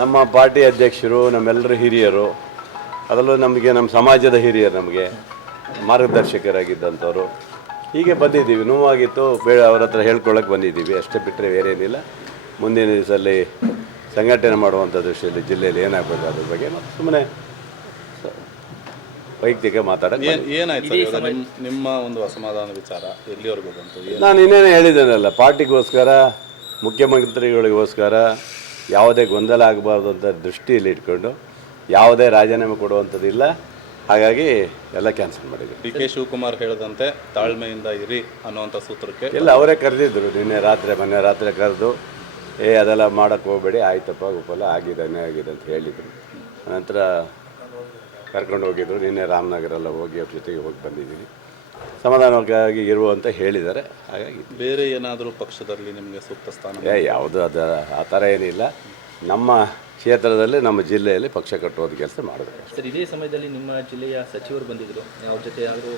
ನಮ್ಮ ಪಾರ್ಟಿ ಅಧ್ಯಕ್ಷರು, ನಮ್ಮೆಲ್ಲರ ಹಿರಿಯರು, ಅದರಲ್ಲೂ ನಮಗೆ ನಮ್ಮ ಸಮಾಜದ ಹಿರಿಯರು, ನಮಗೆ ಮಾರ್ಗದರ್ಶಕರಾಗಿದ್ದಂಥವ್ರು. ಹೀಗೆ ಬಂದಿದ್ದೀವಿ. ನೋವಾಗಿತ್ತು, ಅವ್ರ ಹತ್ರ ಹೇಳ್ಕೊಳ್ಳೋಕೆ ಬಂದಿದ್ದೀವಿ ಅಷ್ಟೇ, ಬಿಟ್ಟರೆ ಬೇರೇನಿಲ್ಲ. ಮುಂದಿನ ದಿವಸದಲ್ಲಿ ಸಂಘಟನೆ ಮಾಡುವಂಥ ದೃಷ್ಟಿಯಲ್ಲಿ ಜಿಲ್ಲೆಯಲ್ಲಿ ಏನಾಗಬೇಕು ಅದ್ರ ಬಗ್ಗೆ ಮತ್ತು ಸುಮ್ಮನೆ ವೈಯಕ್ತಿಕ ಮಾತಾಡೋಕ್ಕೆ ಏನಾಯ್ತು ನಿಮ್ಮ ಒಂದು ಅಸಮಾಧಾನ ವಿಚಾರ ಎಲ್ಲಿವರೆಗೂ ಬಂತು? ನಾನು ಇನ್ನೇನು ಹೇಳಿದ್ದೇನಲ್ಲ, ಪಾರ್ಟಿಗೋಸ್ಕರ, ಮುಖ್ಯಮಂತ್ರಿಗಳಿಗೋಸ್ಕರ ಯಾವುದೇ ಗೊಂದಲ ಆಗಬಾರ್ದು ಅಂತ ದೃಷ್ಟಿಯಲ್ಲಿ ಇಟ್ಕೊಂಡು ಯಾವುದೇ ರಾಜೀನಾಮೆ ಕೊಡುವಂಥದ್ದಿಲ್ಲ. ಹಾಗಾಗಿ ಎಲ್ಲ ಕ್ಯಾನ್ಸಲ್ ಮಾಡಿದ್ವಿ. ಡಿ ಕೆ ಶಿವಕುಮಾರ್ ಹೇಳಿದಂತೆ ತಾಳ್ಮೆಯಿಂದ ಇರಿ ಅನ್ನುವಂಥ ಸೂತ್ರಕ್ಕೆ ಇಲ್ಲ, ಅವರೇ ಕರೆದಿದ್ದರು ಮೊನ್ನೆ ರಾತ್ರಿ ಕರೆದು ಅದೆಲ್ಲ ಮಾಡೋಕ್ಕೆ ಹೋಗಬೇಡಿ, ಆಯ್ತಪ್ಪ ಉಪಲ ಆಗಿದೆ ಅಂತ ಹೇಳಿದರು. ನಂತರ ಕರ್ಕೊಂಡು ಹೋಗಿದ್ರು. ನಿನ್ನೆ ರಾಮನಗರೆಲ್ಲ ಹೋಗಿ ಅವ್ರ ಜೊತೆಗೆ ಹೋಗಿ ಬಂದಿದ್ದೀನಿ. ಸಮಾಧಾನವಾಗಿ ಇರುವಂತ ಹೇಳಿದ್ದಾರೆ. ಹಾಗಾಗಿ ಬೇರೆ ಏನಾದರೂ ಪಕ್ಷದಲ್ಲಿ ನಿಮಗೆ ಸೂಕ್ತ ಸ್ಥಾನ? ಯಾವುದು ಆ ಥರ ಏನಿಲ್ಲ. ನಮ್ಮ ಕ್ಷೇತ್ರದಲ್ಲಿ, ನಮ್ಮ ಜಿಲ್ಲೆಯಲ್ಲಿ ಪಕ್ಷ ಕಟ್ಟುವಂಥ ಕೆಲಸ ಮಾಡಬೇಕು. ಸರ್, ಇದೇ ಸಮಯದಲ್ಲಿ ನಿಮ್ಮ ಜಿಲ್ಲೆಯ ಸಚಿವರು ಬಂದಿದ್ದರು, ಅವ್ರ ಜೊತೆ ಯಾರು?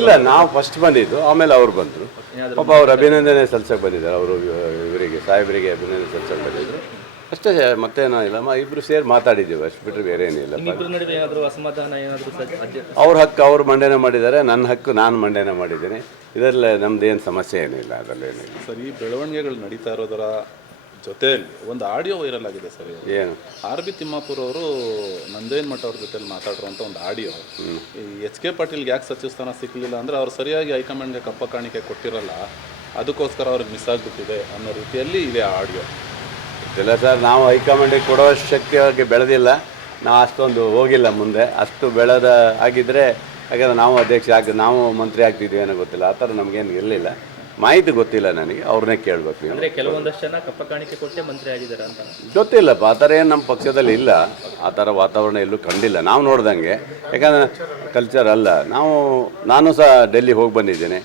ಇಲ್ಲ, ನಾವು ಫಸ್ಟ್ ಬಂದಿದ್ದು, ಆಮೇಲೆ ಅವ್ರು ಬಂದರು. ಪಾಪ ಅವ್ರು ಅಭಿನಂದನೆ ಸಲ್ಲಿಸೋಕೆ ಬಂದಿದ್ದಾರೆ. ಅವರು ಇವರಿಗೆ ಸಾಹೇಬರಿಗೆ ಅಭಿನಂದನೆ ಸಲ್ಲಿಸೋಕೆ ಬಂದಿದ್ದರು ಅಷ್ಟೇ, ಮತ್ತೇನೋ ಇಲ್ಲ. ಇಬ್ಬರು ಸೇರಿ ಮಾತಾಡಿದ್ದೀವಿ ಅಷ್ಟು, ಬಿಟ್ಟರೆ ಬೇರೆ ಏನಿಲ್ಲ. ಅವ್ರ ಹಕ್ಕು ಅವ್ರು ಮಂಡನೆ ಮಾಡಿದ್ದಾರೆ, ನನ್ನ ಹಕ್ಕು ನಾನು ಮಂಡನೆ ಮಾಡಿದ್ದೀನಿ. ಇದರಲ್ಲಿ ನಮ್ದೇನು ಸಮಸ್ಯೆ ಏನಿಲ್ಲ, ಅದರಲ್ಲೇನಿಲ್ಲ. ಸರ್, ಈ ಬೆಳವಣಿಗೆಗಳು ನಡೀತಾ ಇರೋದರ ಜೊತೆಯಲ್ಲಿ ಒಂದು ಆಡಿಯೋ ವೈರಲ್ ಆಗಿದೆ ಸರ್. ಏನು? ಆರ್ ಬಿ ತಿಮ್ಮಾಪುರ ಅವರು ನಂದೇನ್ ಮಠ ಅವ್ರ ಜೊತೆಲಿ ಮಾತಾಡಿರುವಂಥ ಒಂದು ಆಡಿಯೋ. ಈ ಎಚ್ ಕೆ ಪಾಟೀಲ್ಗೆ ಯಾಕೆ ಸಚಿವ ಸ್ಥಾನ ಸಿಕ್ಕಲಿಲ್ಲ ಅಂದರೆ ಅವ್ರು ಸರಿಯಾಗಿ ಹೈಕಮಾಂಡ್ಗೆ ಕಪ್ಪ ಕಾಣಿಕೆ ಕೊಟ್ಟಿರಲ್ಲ, ಅದಕ್ಕೋಸ್ಕರ ಅವ್ರಿಗೆ ಮಿಸ್ ಆಗಿಬಿಟ್ಟಿದೆ ಅನ್ನೋ ರೀತಿಯಲ್ಲಿ ಇದೆ ಆ ಆಡಿಯೋ. ಇಲ್ಲ ಸರ್, ನಾವು ಹೈಕಮಾಂಡಿಗೆ ಕೊಡೋ ಶಕ್ತಿಯಾಗಿ ಬೆಳೆದಿಲ್ಲ. ನಾವು ಅಷ್ಟೊಂದು ಹೋಗಿಲ್ಲ ಮುಂದೆ. ಅಷ್ಟು ಬೆಳೆದ ಆಗಿದ್ದರೆ, ಯಾಕಂದರೆ ನಾವು ಅಧ್ಯಕ್ಷ ನಾವು ಮಂತ್ರಿ ಆಗ್ತಿದ್ವಿ ಏನೋ ಗೊತ್ತಿಲ್ಲ. ಆ ಥರ ನಮಗೇನು ಇರಲಿಲ್ಲ, ಮಾಹಿತಿ ಗೊತ್ತಿಲ್ಲ ನನಗೆ. ಅವ್ರನ್ನೇ ಕೇಳಬೇಕು. ಅಂದರೆ ಕೆಲವೊಂದಷ್ಟು ಜನ ಕಪ್ಪ ಕಾಣಿಕೆ ಕೊಟ್ಟೆ ಮಂತ್ರಿ ಆಗಿದ್ದಾರೆ ಅಂತ ಗೊತ್ತಿಲ್ಲಪ್ಪ. ಆ ಥರ ಏನು ನಮ್ಮ ಪಕ್ಷದಲ್ಲಿ ಇಲ್ಲ. ಆ ಥರ ವಾತಾವರಣ ಎಲ್ಲೂ ಕಂಡಿಲ್ಲ ನಾವು ನೋಡ್ದಂಗೆ. ಯಾಕಂದರೆ ಕಲ್ಚರ್ ಅಲ್ಲ. ನಾನು ಸಹ ಡೆಲ್ಲಿ ಹೋಗಿ ಬಂದಿದ್ದೇನೆ.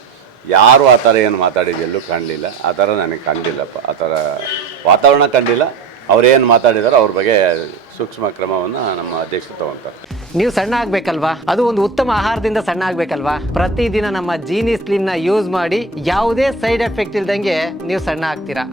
ಯಾರು ಆ ಥರ ಏನು ಮಾತಾಡಿದ್ದು ಎಲ್ಲೂ ಕಾಣಲಿಲ್ಲ. ಆ ಥರ ನನಗೆ ಕಂಡಿಲ್ಲಪ್ಪ. ಆ ಥರ ವಾತಾವರಣ ಕಂಡಿಲ್ಲ. ಅವ್ರೇನು ಮಾತಾಡಿದಾರೋ ಅವ್ರ ಬಗ್ಗೆ ಸೂಕ್ಷ್ಮ ಕ್ರಮವನ್ನು ನಮ್ಮ ಅಧ್ಯಕ್ಷರು ತಗೊಳ್ತಾರೆ. ನೀವು ಸಣ್ಣ ಆಗಬೇಕಲ್ವಾ? ಅದು ಒಂದು ಉತ್ತಮ ಆಹಾರದಿಂದ ಸಣ್ಣ ಆಗಬೇಕಲ್ವಾ? ಪ್ರತಿದಿನ ನಮ್ಮ ಜೀನಿ ಸ್ಲಿಮ್ನ ಯೂಸ್ ಮಾಡಿ ಯಾವುದೇ ಸೈಡ್ ಎಫೆಕ್ಟ್ ಇಲ್ದಂಗೆ ನೀವು ಸಣ್ಣ ಆಗ್ತೀರಾ.